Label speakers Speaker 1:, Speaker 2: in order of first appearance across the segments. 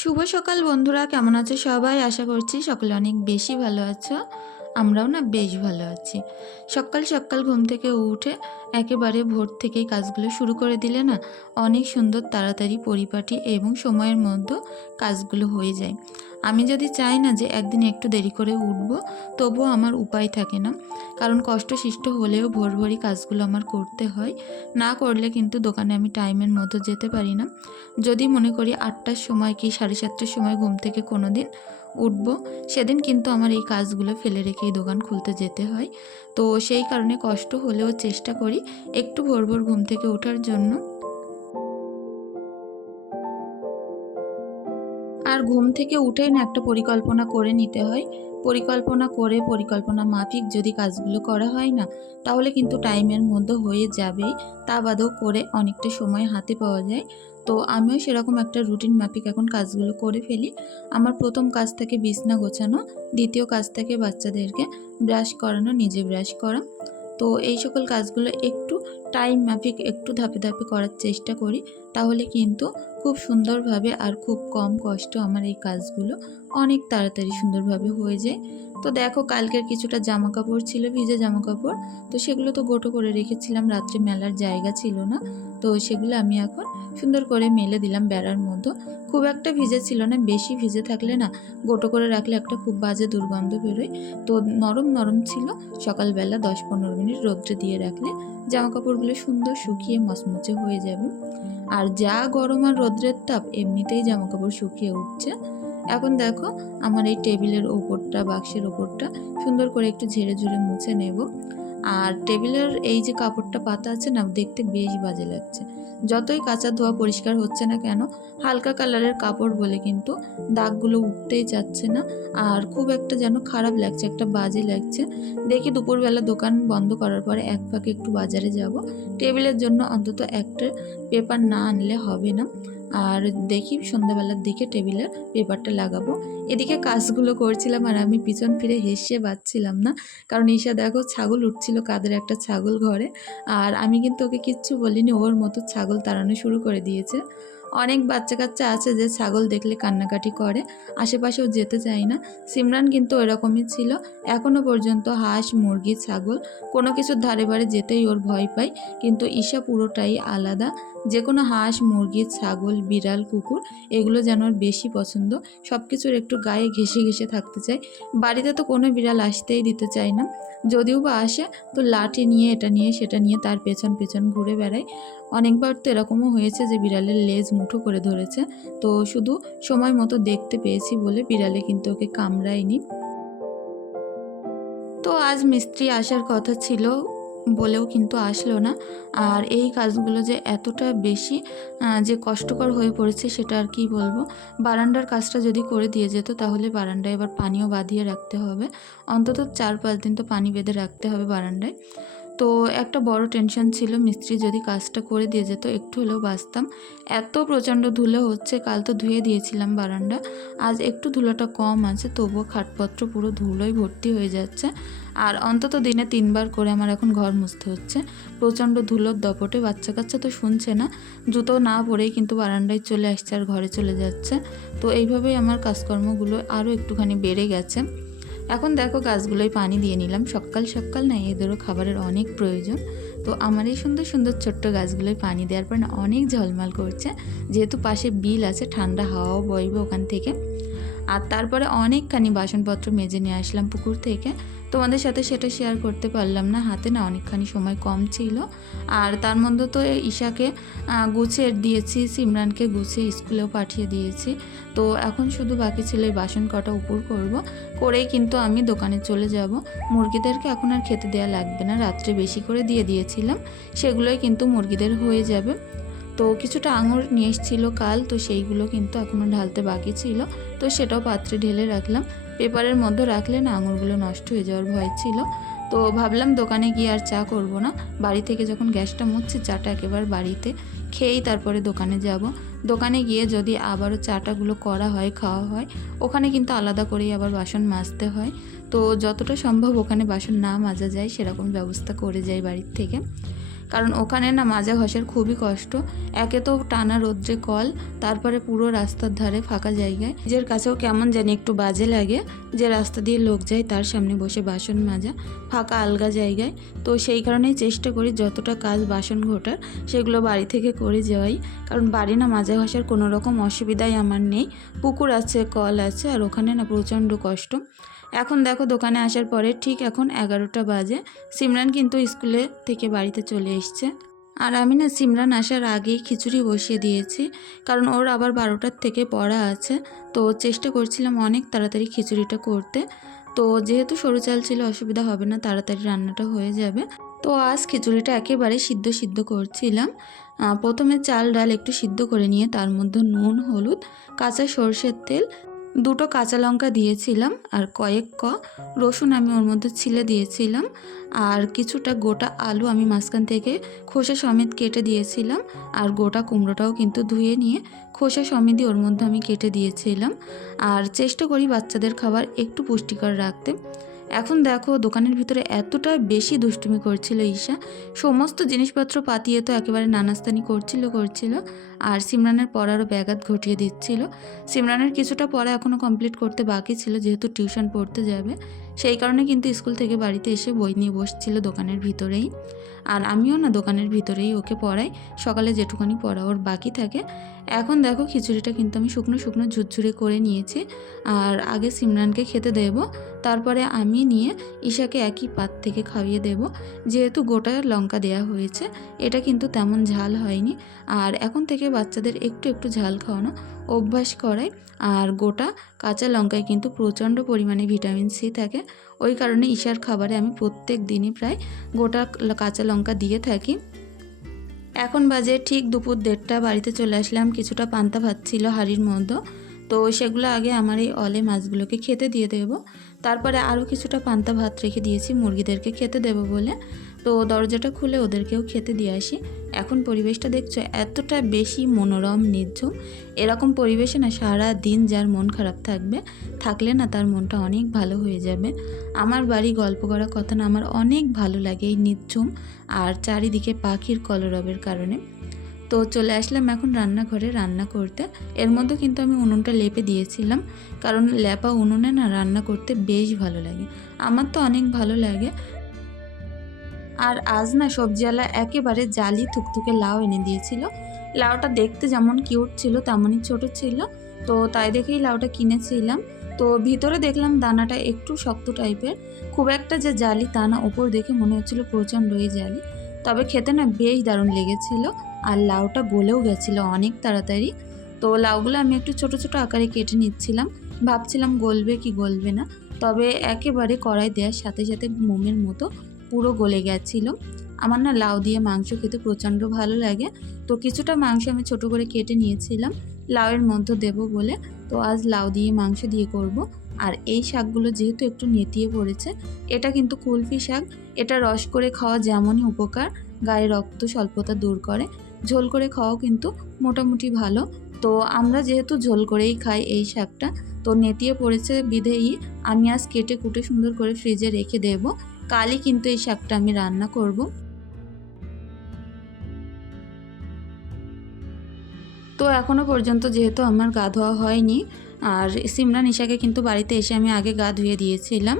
Speaker 1: শুভ সকাল বন্ধুরা, কেমন আছো সবাই? আশা করছি সকলে অনেক বেশি ভালো আছো। আমরাও না বেশ ভালো আছি। সকাল সকাল ঘুম থেকে উঠে একেবারে ভোর থেকেই কাজগুলো শুরু করে দিলে না, অনেক সুন্দর তাড়াতাড়ি পরিপাটি এবং সময়ের মধ্যে কাজগুলো হয়ে যায়। আমি যদি চাই না যে একদিন একটু দেরি করে উঠবো, তবুও আমার উপায় থাকে না। কারণ কষ্টসিষ্ট হলেও ভোর ভোরই কাজগুলো আমার করতে হয়। না করলে কিন্তু দোকানে আমি টাইমের মতো যেতে পারি না। যদি মনে করি আটটার সময় কি সাড়ে সাতটার সময় ঘুম থেকে কোনো দিন উঠব, সেদিন কিন্তু আমার এই কাজগুলো ফেলে রেখে এই দোকান খুলতে যেতে হয়। তো সেই কারণে কষ্ট হলেও চেষ্টা করি একটু ভোর ভোর ঘুম থেকে ওঠার জন্য। আর ঘুম থেকে উঠেই না একটা পরিকল্পনা করে নিতে হয়। পরিকল্পনা করে পরিকল্পনা মাফিক যদি কাজগুলো করা হয় না, তাহলে কিন্তু টাইমের মধ্যে হয়ে যাবেই। তা বাদেও করে অনেকটা সময় হাতে পাওয়া যায়। তো আমিও সেরকম একটা রুটিন মাফিক এখন কাজগুলো করে ফেলি। আমার প্রথম কাজ থেকে বিছনা গোছানো, দ্বিতীয় কাজ থেকে বাচ্চাদেরকে ব্রাশ করানো, নিজে ব্রাশ করা। তো এই সকল কাজগুলো একটু টাইম মাফিক একটু ধাপে ধাপে করার চেষ্টা করি, তাহলে কিন্তু খুব সুন্দরভাবে আর খুব কম কষ্ট আমার এই কাজগুলো অনেক তাড়াতাড়ি সুন্দরভাবে হয়ে যায়। তো দেখো কালকের কিছুটা জামা কাপড় ছিল, ভিজে জামা কাপড় তো সেগুলো তো গোটো করে রেখেছিলাম, রাত্রে মেলার জায়গা ছিল না। তো সেগুলো আমি এখন সুন্দর করে মেলে দিলাম বেড়ার মধ্যে। খুব একটা ভিজে ছিল না, বেশি ভিজে থাকলে না গোটো করে রাখলে একটা খুব বাজে দুর্গন্ধ বেরোয়। তো নরম নরম ছিল, সকালবেলা দশ পনেরো মিনিট রোদ্রে দিয়ে রাখলে জামা কাপড়গুলো সুন্দর শুকিয়ে মচমচে হয়ে যাবে। আর যা গরম আর রোদ্রের তাপ, এমনিতেই জামা কাপড় শুকিয়ে উঠছে। এখন দেখো আমার এই টেবিলের ওপরটা, বাক্সের ওপরটা সুন্দর করে একটু ঝেড়ে ঝুড়ে মুছে নেব। আর টেবিলের এই যে কাপড়টা পাতা আছে না, দেখতে বেশ বাজে লাগছে। যতই কাঁচা ধোয়া পরিষ্কার হচ্ছে না কেন, হালকা কালারের কাপড় বলে কিন্তু দাগগুলো উঠতেই যাচ্ছে না। আর খুব একটা যেন খারাপ লাগছে, একটা বাজে লাগছে। দেখি দুপুরবেলা দোকান বন্ধ করার পরে এক ফাঁকে একটু বাজারে যাব। টেবিলের জন্য অন্তত একটা পেপার না আনলে হবে না। আর দেখি সন্ধ্যাবেলার দিকে টেবিলে পেপারটা লাগাবো। এদিকে কাজগুলো করছিলাম আর আমি পিছন ফিরে হেসে বাঁচছিলাম না। কারণ ঈশা দেখো ছাগল উঠছিল কাদের একটা ছাগল ঘরে। আর আমি কিন্তু ওকে কিচ্ছু বলিনি, ওর মতো ছাগল তাড়ানো শুরু করে দিয়েছে। অনেক বাচ্চা কাচ্চা আছে যে ছাগল দেখলে কান্নাকাটি করে, আশেপাশেও যেতে চায় না। সিমরান কিন্তু এরকমই ছিল। এখনও পর্যন্ত হাঁস, মুরগি, ছাগল কোনো কিছুর ধারে বারে যেতেই ওর ভয় পায়। কিন্তু ঈশা পুরোটাই আলাদা। যে কোনো হাঁস, মুরগি, ছাগল, বিড়াল, কুকুর এগুলো যেন ওর বেশি পছন্দ। সব কিছুর একটু গায়ে ঘেসে ঘেসে থাকতে চায়। বাড়িতে তো কোনো বিড়াল আসতেই দিতে চায় না। যদিও বা আসে, তো লাঠি নিয়ে, এটা নিয়ে, সেটা নিয়ে তার পেছন পেছন ঘুরে বেড়ায়। অনেকবার তো এরকমও হয়েছে যে বিড়ালের লেজ মুঠো করে ধরেছে। তো শুধু সময় মতো দেখতে পেয়েছি বলে বিড়ালে কিন্তু ওকে কামড়ায়নি। তো আজ মিস্ত্রি আসার কথা ছিল বলেও কিন্তু আসলো না। আর এই কাজগুলো যে এতটা বেশি যে কষ্টকর হয়ে পড়েছে সেটা আর কি বলব? বারান্দার কাজটা যদি করে দিয়ে যেত তাহলে বারান্দায় এবার পানিও বাঁধিয়ে রাখতে হবে। অন্তত চার পাঁচ দিন তো পানি বেঁধে রাখতে হবে বারান্দায়। তো একটা বড় টেনশন ছিল, মিস্ত্রি যদি কাজটা করে দিয়ে যেত, একটু হলেও বাঁচতাম। এত প্রচণ্ড ধুলো হচ্ছে, কাল তো ধুয়ে দিয়েছিলাম বারান্দা। আজ একটু ধুলোটা কম আছে, তবুও খাটপত্র পুরো ধুলোয় ভর্তি হয়ে যাচ্ছে। আর অন্তত দিনে তিনবার করে আমার এখন ঘর মুছতে হচ্ছে। প্রচণ্ড ধুলোর দপটে বাচ্চা কাচ্চা তো শুনছে না। জুতো না পরেই কিন্তু বারান্দায় চলে আসছে আর ঘরে চলে যাচ্ছে। তো এইভাবেই আমার কাজকর্মগুলো আরও একটুখানি বেড়ে গেছে। এখন দেখো গাছগুলোয় পানি দিয়ে নিলাম। সকাল সকাল না এদেরও খাবারের অনেক প্রয়োজন। তো আমার এই সুন্দর সুন্দর ছোট্ট গাছগুলোয় পানি দেওয়ার পর না অনেক ঝলমাল করছে। যেহেতু পাশে বিল আছে, ঠান্ডা হাওয়াও বইবে ওখান থেকে। আর তারপরে অনেকখানি বাসনপত্র মেজে নিয়ে আসলাম পুকুর থেকে। তোমাদের সাথে সেটা শেয়ার করতে পারলাম না, হাতে না অনেকখানি সময় কম ছিল। আর তার মধ্যে তো ঈশাকে গুছিয়ে দিয়েছি, সিমরানকে গুছিয়ে স্কুলেও পাঠিয়ে দিয়েছি। তো এখন শুধু বাকি ছিল এই বাসন কটা উপর করব, করেই কিন্তু আমি দোকানে চলে যাব। মুরগিদেরকে এখন আর খেতে দেওয়া লাগবে না, রাত্রে বেশি করে দিয়ে দিয়েছিলাম, সেগুলোই কিন্তু মুরগিদের হয়ে যাবে। তো কিছুটা আঙুর নিয়ে এসেছিল কাল, তো সেইগুলো কিন্তু এখনও ঢালতে বাকি ছিল, তো সেটাও পাত্রে ঢেলে রাখলাম। পেপারের মধ্যে রাখলে না আঙুরগুলো নষ্ট হয়ে যাওয়ার ভয় ছিল। তো ভাবলাম দোকানে গিয়ে আর চা করব না। বাড়ি থেকে যখন গ্যাসটা মুছছি, চাটা একেবারে বাড়িতে খেয়েই তারপরে দোকানে যাব। দোকানে গিয়ে যদি আবারও চাটাগুলো করা হয়, খাওয়া হয়, ওখানে কিন্তু আলাদা করেই আবার বাসন মাজতে হয়। তো যতটা সম্ভব ওখানে বাসন না মাজা যায়, সেরকম ব্যবস্থা করে যাই বাড়ির থেকে। কারণ ওখানে না মাজা ঘষার খুবই কষ্ট। একে তো টানা রোদ্রে কল, তারপরে পুরো রাস্তার ধারে ফাঁকা জায়গায়। নিজের কাছেও কেমন জানি একটু বাজে লাগে যে রাস্তা দিয়ে লোক যায় তার সামনে বসে বাসন মাজা, ফাঁকা আলগা জায়গায়। তো সেই কারণেই চেষ্টা করি যতটা কাজ বাসন ঘোটার, সেগুলো বাড়ি থেকে করে যাওয়াই। কারণ বাড়ি না মাজা ঘষার কোনো রকম অসুবিধাই আমার নেই। পুকুর আছে, কল আছে, আর ওখানে না প্রচণ্ড কষ্ট। এখন দেখো দোকানে আসার পরে ঠিক এখন এগারোটা বাজে। সিমরান কিন্তু স্কুলে থেকে বাড়িতে চলে এসছে। আর আমি না সিমরান আসার আগেই খিচুড়ি বসিয়ে দিয়েছি, কারণ ওর আবার বারোটার থেকে পড়া আছে। তো চেষ্টা করছিলাম অনেক তাড়াতাড়ি খিচুড়িটা করতে। তো যেহেতু সরু চাল ছিল, অসুবিধা হবে না, তাড়াতাড়ি রান্নাটা হয়ে যাবে। তো আজ খিচুড়িটা একেবারে সিদ্ধ সিদ্ধ করছিলাম। প্রথমে চাল, ডাল একটু সিদ্ধ করে নিয়ে তার মধ্যে নুন, হলুদ, কাঁচা সর্ষের তেল দুটো কাঁচা লঙ্কা দিয়েছিলাম আর কয়েক ক রসুন আমি ওর মধ্যে ছিলে দিয়েছিলাম আর কিছুটা গোটা আলু আমি মাঝখান থেকে খোসা সমেত কেটে দিয়েছিলাম আর গোটা কুমড়োটাও কিন্তু ধুয়ে নিয়ে খোসা সমেতই ওর মধ্যে আমি কেটে দিয়েছিলাম। আর চেষ্টা করি বাচ্চাদের খাবার একটু পুষ্টিকর রাখতে। এখন দেখো, দোকানের ভিতরে এতটা বেশি দুষ্টুমি করছিল ঈশা। সমস্ত জিনিসপত্র পাতিয়ে তো একেবারে নানাস্তানি করছিল করছিল। আর সিমরানের পড়ারও ব্যাঘাত ঘটিয়ে দিচ্ছিল। সিমরানের কিছুটা পড়া এখনও কমপ্লিট করতে বাকি ছিল, যেহেতু টিউশন পড়তে যাবে। সেই কারণে কিন্তু স্কুল থেকে বাড়িতে এসে বই নিয়ে বসছিল দোকানের ভিতরেই। আর আমিও না দোকানের ভিতরেই ওকে পড়াই। সকালে যেটুখানি পড়া ওর বাকি থাকে। এখন দেখো খিচুড়িটা কিন্তু আমি শুকনো শুকনো ঝুরঝুরে করে নিয়েছি। আর আগে সিমরানকে খেতে দেব, তারপরে আমি নিয়ে ঈশাকে একই পাত থেকে খাইয়ে দেব। যেহেতু গোটা লঙ্কা দেয়া হয়েছে, এটা কিন্তু তেমন ঝাল হয়নি। আর এখন থেকে বাচ্চাদের একটু একটু ঝাল খাওয়ানো অভ্যাস করায় আর গোটা কাঁচা লঙ্কায় কিন্তু প্রচণ্ড পরিমাণে ভিটামিন সি থাকে। ওই কারণে ঈশার খাবারে আমি প্রত্যেক দিনই প্রায় গোটা কাঁচা লঙ্কা দিয়ে থাকি। এখন বাজে ঠিক দুপুর দেড়টা, বাড়িতে চলে আসলাম। কিছুটা পান্তা ভাত ছিল হাড়ির মধ্যে। তো সেগুলো আগে আমার এই অলে মাছগুলোকে খেতে দিয়ে দেব। তারপরে আরও কিছুটা পান্তা ভাত রেখে দিয়েছি, মুরগিদেরকে খেতে দেব বলে। তো দরজাটা খুলে ওদেরকেও খেতে দিয়ে আসি। এখন পরিবেশটা দেখছ এতটা বেশি মনোরম, নির্ঝুম। এরকম পরিবেশে না সারা দিন যার মন খারাপ থাকবে, থাকলে না তার মনটা অনেক ভালো হয়ে যাবে। আমার বাড়ি গল্প করা কথা না, আমার অনেক ভালো লাগে এই নির্ঝুম আর চারিদিকে পাখির কলরবের কারণে। তো চলে আসলাম এখন রান্নাঘরে রান্না করতে। এর মধ্যে কিন্তু আমি উনুনটা লেপে দিয়েছিলাম, কারণ লেপা উনুনে না রান্না করতে বেশ ভালো লাগে। আমার তো অনেক ভালো লাগে আর আজ না সবজিওয়ালা একেবারে জালি থুকথুকে লাউ এনে দিয়েছিল। লাউটা দেখতে যেমন কিউট ছিল, তেমনই ছোট ছিল। তো তাই দেখেই লাউটা কিনেছিলাম। তো ভিতরে দেখলাম দানাটা একটু শক্ত টাইপের। খুব একটা যে জালি তা না, ওপর দেখে মনে হচ্ছিল প্রচণ্ডই জালি। তবে খেতে না বেশ দারুণ লেগেছিল আর লাউটা গলেও গেছিল অনেক তাড়াতাড়ি। তো লাউগুলো আমি একটু ছোট ছোট আকারে কেটে নিচ্ছিলাম। ভাবছিলাম গলবে কি গলবে না। তবে একেবারে কড়াই দেওয়ার সাথে সাথে মোমের মতো পুরো গলে গেছিল। আমার না লাউ দিয়ে মাংস খেতে প্রচণ্ড ভালো লাগে। তো কিছুটা মাংস আমি ছোট করে কেটে নিয়েছিলাম, লাউয়ের মধ্যে দেব বলে। তো আজ লাউ দিয়ে মাংস দিয়ে করব। আর এই শাকগুলো যেহেতু একটু নেতিয়ে পড়েছে, এটা কিন্তু কুলফি শাক। এটা রস করে খাওয়া যেমনই উপকার, গায়ে রক্ত স্বল্পতা দূর করে। ঝোল করে খাওয়াও কিন্তু মোটামুটি ভালো। তো আমরা যেহেতু ঝোল করেই খাই এই শাকটা, তো নেতিয়ে পড়েছে বিধেই আমি আজ কেটে কুটে সুন্দর করে ফ্রিজে রেখে দেব। কালই কিন্তু এই শাকটা আমি রান্না করব। তো এখনও পর্যন্ত যেহেতু আমার গা ধোয়া হয়নি, আর সিমরান ইশাকে কিন্তু বাড়িতে এসে আমি আগে গা ধুয়ে দিয়েছিলাম,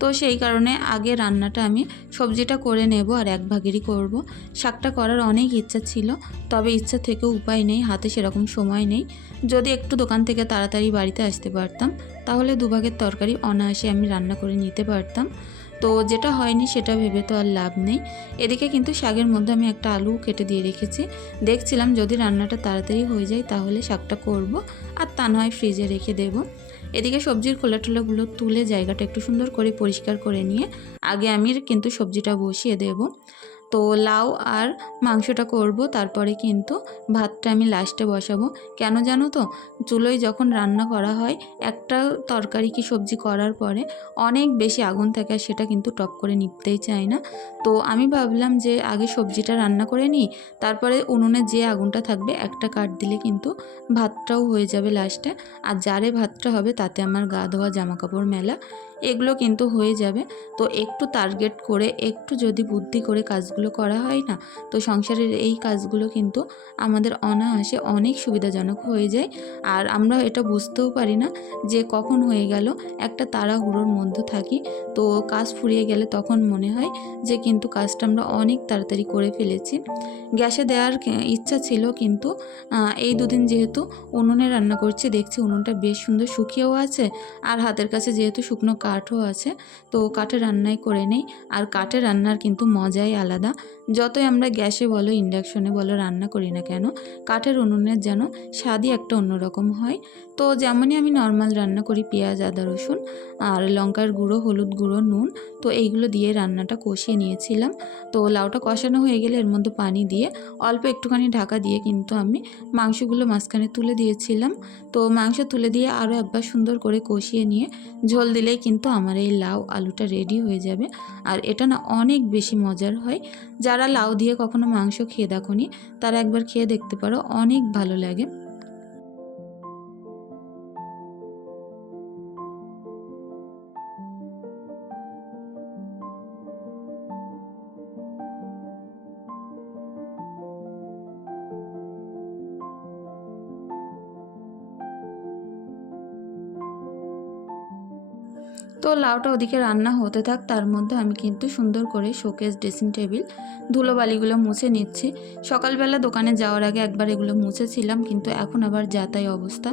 Speaker 1: তো সেই কারণে আগে রান্নাটা আমি সবজিটা করে নেব আর এক ভাগেরই করব। শাকটা করার অনেক ইচ্ছা ছিল, তবে ইচ্ছা থেকে উপায় নেই, হাতে সেরকম সময় নেই। যদি একটু দোকান থেকে তাড়াতাড়ি বাড়িতে আসতে পারতাম, তাহলে দুভাগের তরকারি অনায়াসে আমি রান্না করে নিতে পারতাম। তো যেটা হয়নি সেটা ভেবে তো আর লাভ নেই। এদিকে কিন্তু শাকের মধ্যে আমি একটা আলু কেটে দিয়ে রেখেছি। দেখছিলাম যদি রান্নাটা তাড়াতাড়ি হয়ে যায় তাহলে শাকটা করব, আর তা নয় ফ্রিজে রেখে দেব। এদিকে সবজির খোলা টোলাগুলো তুলে জায়গাটা একটু সুন্দর করে পরিষ্কার করে নিয়ে আগে আমি কিন্তু সবজিটা বসিয়ে দেব। তো লাউ আর মাংসটা করব, তারপরে কিন্তু ভাতটা আমি লাস্টে বসাবো। কেন জানো তো? চুলোয় যখন রান্না করা হয়, একটা তরকারি কি সবজি করার পরে অনেক বেশি আগুন থাকে আর সেটা কিন্তু টপ করে নিপতেই চায় না। তো আমি ভাবলাম যে আগে সবজিটা রান্না করে নিই, তারপরে উনুনে যে আগুনটা থাকবে একটা কাঠ দিলে কিন্তু ভাতটাও হয়ে যাবে লাস্টে আর যারে ভাতটা হবে তাতে আমার গা ধোয়া জামা কাপড় মেলা। এগুলো কিন্তু হয়ে যাবে। তো একটু টার্গেট করে, একটু যদি বুদ্ধি করে কাজগুলো করা হয় না, তো সংসারের এই কাজগুলো কিন্তু আমাদের অনায়াসে অনেক সুবিধাজনক হয়ে যায়। আর আমরা এটা বুঝতেও পারি না যে কখন হয়ে গেল, একটা তাড়াহুড়োর মধ্যে থাকি। তো কাজ ফুরিয়ে গেলে তখন মনে হয় যে কিন্তু কাজটা আমরা অনেক তাড়াতাড়ি করে ফেলেছি। গ্যাসে দেওয়ার ইচ্ছা ছিল কিন্তু এই দুদিন যেহেতু উনুনে রান্না করছি, দেখছি উনুনটা বেশ সুন্দর শুকিয়েও আছে। আর হাতের কাছে যেহেতু শুকনো কাঠও আছে, তো কাঠে রান্নাই করে নেই। আর কাঠে রান্নার কিন্তু মজাই আলাদা। যতই আমরা গ্যাসে বলো, ইন্ডাকশনে বলো, রান্না করি না কেন, কাঠের উনুনের যেন স্বাদই একটা অন্যরকম হয়। তো যেমনই আমি নর্মাল রান্না করি, পেঁয়াজ, আদা, রসুন, আর লঙ্কার গুঁড়ো, হলুদ গুঁড়ো, নুন, তো এইগুলো দিয়ে রান্নাটা কষিয়ে নিয়েছিলাম। তো লাউটা কষানো হয়ে গেলে এর মধ্যে পানি দিয়ে, অল্প একটুখানি ঢাকা দিয়ে কিন্তু আমি মাংসগুলো মাঝখানে তুলে দিয়েছিলাম। তো মাংস তুলে দিয়ে আরও একবার সুন্দর করে কষিয়ে নিয়ে, ঝোল দিলেই কিন্তু আমার এই লাউ আলুটা রেডি হয়ে যাবে। আর এটা না অনেক বেশি মজার হয়। যারা লাউ দিয়ে কখনো মাংস খেয়ে দেখো তারা একবার খেয়ে দেখতে পারো, অনেক ভালো লাগে। তো লাউটা ওদিকে রান্না হতে থাক, তার মধ্যে আমি কিন্তু সুন্দর করে শোকেস ড্রেসিং টেবিল ধুলোবালিগুলো মুছে নিচ্ছি। সকালবেলা দোকানে যাওয়ার আগে একবার এগুলো মুছেছিলাম, কিন্তু এখন আবার যাতাই অবস্থা।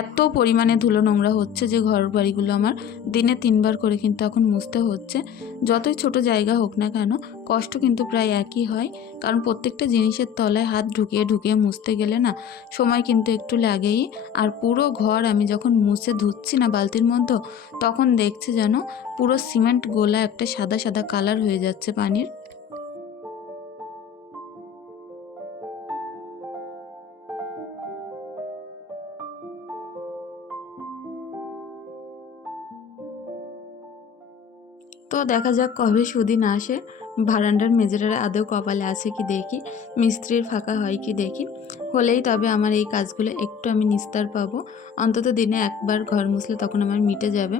Speaker 1: এত পরিমাণে ধুলো নোংরা হচ্ছে যে ঘর বাড়িগুলো আমার দিনে তিনবার করে কিন্তু এখন মুছতে হচ্ছে। যতই ছোট জায়গা হোক না কেন কষ্ট কিন্তু প্রায় একই হয়। কারণ প্রত্যেকটা জিনিসের তলায় হাত ঢুকিয়ে ঢুকিয়ে মুছতে গেলে না সময় কিন্তু একটু লাগেই। আর পুরো ঘর আমি যখন মুছে ধুচ্ছি না বালতির মধ্যে, তখন দেখছি যেন পুরো সিমেন্ট গোলা একটা সাদা সাদা কালার হয়ে যাচ্ছে পানির। তো দেখা যাক কবে সুদিন আসে। ভারান্ডার মেজেরার আদৌ কপালে আছে কি দেখি, মিস্ত্রির ফাঁকা হয় কি দেখি। হলেই তবে আমার এই কাজগুলো একটু আমি নিস্তার পাবো। অন্তত দিনে একবার ঘর মুছলে তখন আমার মিটে যাবে।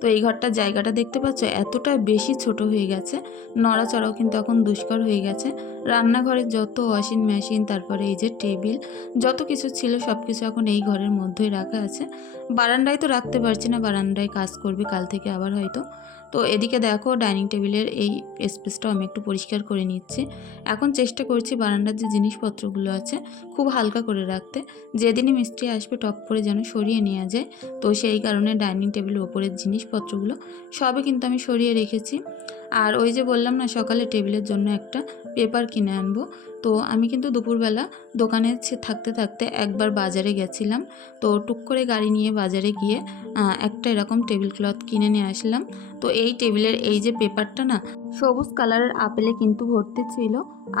Speaker 1: তো এই ঘরটার জায়গাটা দেখতে পাচ্ছ, এতটা বেশি ছোট হয়ে গেছে। নড়াচড়াও কিন্তু এখন দুষ্কর হয়ে গেছে। রান্নাঘরে যত ওয়াশিং মেশিন, তারপরে এই যে টেবিল, যত কিছু ছিল সব কিছু এখন এই ঘরের মধ্যেই রাখা আছে। বারান্দায় তো রাখতে পারছি না, বারান্দায় কাজ করবে কাল থেকে আবার হয়তো। তো এদিকে দেখো ডাইনিং টেবিলের এই স্পেসটাও আমি একটু পরিষ্কার করে নিচ্ছি। এখন চেষ্টা করছি বারান্দার যে জিনিসপত্রগুলো আছে খুব হালকা করে রাখতে। যেদিনই মিস্ত্রি আসবে টপ করে যেন সরিয়ে নেওয়া যায়। তো সেই কারণে ডাইনিং টেবিলের ওপরের জিনিসপত্রগুলো সবই কিন্তু আমি সরিয়ে রেখেছি। আর ওই যে বললাম না, সকালে টেবিলের জন্য একটা পেপার কিনে আনব। তো আমি কিন্তু দুপুরবেলা দোকানে থাকতে থাকতে একবার বাজারে গেছিলাম। তো টুক করে গাড়ি নিয়ে বাজারে গিয়ে একটা এরকম টেবিল ক্লথ কিনে নিয়ে আসলাম। তো এই টেবিলের এই যে পেপারটা না, সবুজ কালারের আপেলে কিন্তু ভর্তি ছিল।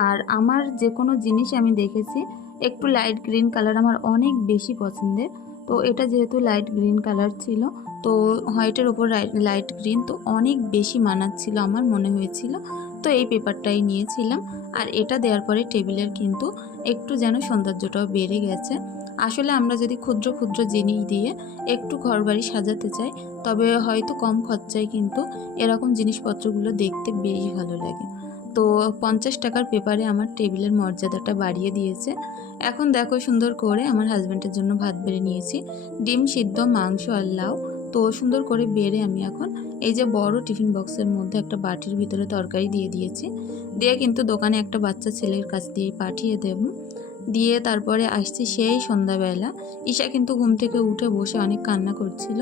Speaker 1: আর আমার যে কোনো জিনিস আমি দেখেছি, একটু লাইট গ্রিন কালার আমার অনেক বেশি পছন্দের। তো এটা যেহেতু লাইট গ্রিন কালার ছিল, তো হোয়াইটের ওপর লাইট গ্রিন তো অনেক বেশি মানাচ্ছিল আমার মনে হয়েছিল। তো এই পেপারটাই নিয়েছিলাম। আর এটা দেওয়ার পরে টেবিলের কিন্তু একটু যেন সৌন্দর্যটাও বেড়ে গেছে। আসলে আমরা যদি ক্ষুদ্র ক্ষুদ্র জিনিস দিয়ে একটু ঘরবাড়ি সাজাতে চাই, তবে হয়তো কম খরচায় কিন্তু এরকম জিনিসপত্রগুলো দেখতে বেশ ভালো লাগে। তো পঞ্চাশ টাকার পেপারে আমার টেবিলের মর্যাদাটা বাড়িয়ে দিয়েছে। এখন দেখো সুন্দর করে আমার হাজব্যান্ডের জন্য ভাত বেড়ে নিয়েছি। ডিম সিদ্ধ, মাংস আর লাউ। তো সুন্দর করে বেড়ে আমি এখন এই যে বড় টিফিন বক্সের মধ্যে একটা বাটির ভিতরে তরকারি দিয়ে দিয়েছি। দিয়ে কিন্তু দোকানে একটা বাচ্চা ছেলের কাছ দিয়ে পাঠিয়ে দেব। দিয়ে তারপরে আসছি সেই সন্ধ্যাবেলা। ঈশা কিন্তু ঘুম থেকে উঠে বসে অনেক কান্না করছিল।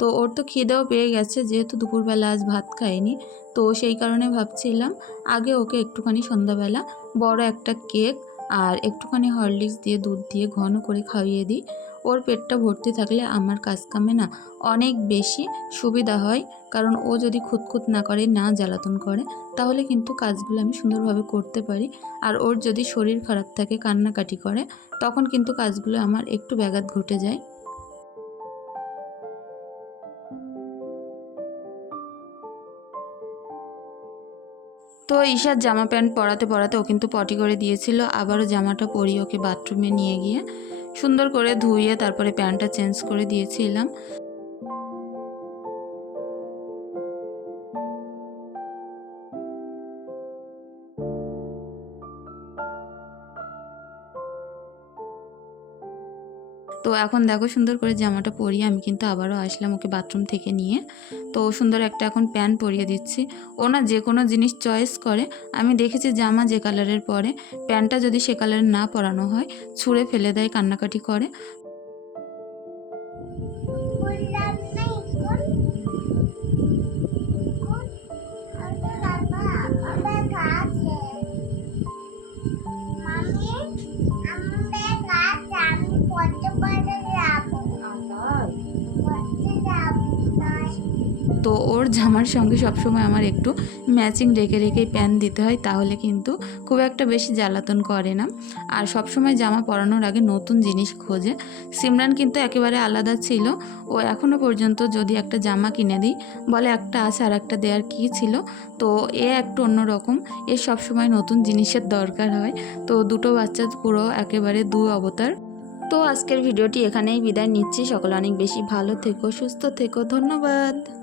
Speaker 1: তো ওর তো খিদেও পেয়ে গেছে, যেহেতু দুপুরবেলা আজ ভাত খায়নি তো সেই কারণে ভাবছিলাম আগে ওকে একটুখানি সন্ধ্যাবেলা বড় একটা কেক আর একটুখানি হরলিক্স দিয়ে দুধ দিয়ে ঘন করে খাইয়ে দিই। ওর পেটটা ভর্তি থাকলে আমার কাজ কামে না, অনেক বেশি সুবিধা হয়। কারণ ও যদি খুঁতখুত না করে, না জ্বালাতন করে, তাহলে কিন্তু কাজগুলো আমি সুন্দরভাবে করতে পারি। আর ওর যদি শরীর খারাপ থাকে, কান্নাকাটি করে, তখন কিন্তু কাজগুলো আমার একটু ব্যাঘাত ঘটে যায়। তো ঈশার জামা প্যান্ট পরাতে পরাতে ও কিন্তু পটি করে দিয়েছিল। আবারও জামাটা পরি ওকে বাথরুমে নিয়ে গিয়ে সুন্দর করে ধুইয়ে তারপরে প্যান্টটা চেঞ্জ করে দিয়েছিলাম। এখন দেখো সুন্দর করে জামাটা পরিয়ে আমি কিন্তু আবারও আসলাম ওকে বাথরুম থেকে নিয়ে তো সুন্দর একটা এখন প্যান্ট পরিয়ে দিচ্ছি ও না যে কোনো জিনিস চয়েস করে আমি দেখেছি জামা যে কালারের পরে প্যান্টটা যদি সে কালারের না পরানো হয় ছুঁড়ে ফেলে দেয় কান্নাকাটি করে তো ওর জামার সঙ্গে সবসময় আমার একটু ম্যাচিং রেখে রেখে প্যান্ট দিতে হয়, তাহলে কিন্তু খুব একটা বেশি জ্বালাতন করে না। আর সবসময় জামা পরানোর আগে নতুন জিনিস খোঁজে। সিমরান কিন্তু একেবারে আলাদা ছিল। ও এখনও পর্যন্ত যদি একটা জামা কিনে দিই, বলে একটা আছে আর একটা দেওয়ার কী ছিল, তো এ একটু অন্যরকম এ সবসময় নতুন জিনিসের দরকার হয়। তো দুটো বাচ্চা পুরো একেবারে দু অবতার। তো আজকের ভিডিওটি এখানেই বিদায় নিচ্ছি। সকলে অনেক বেশি ভালো থেকো, সুস্থ থেকো। ধন্যবাদ।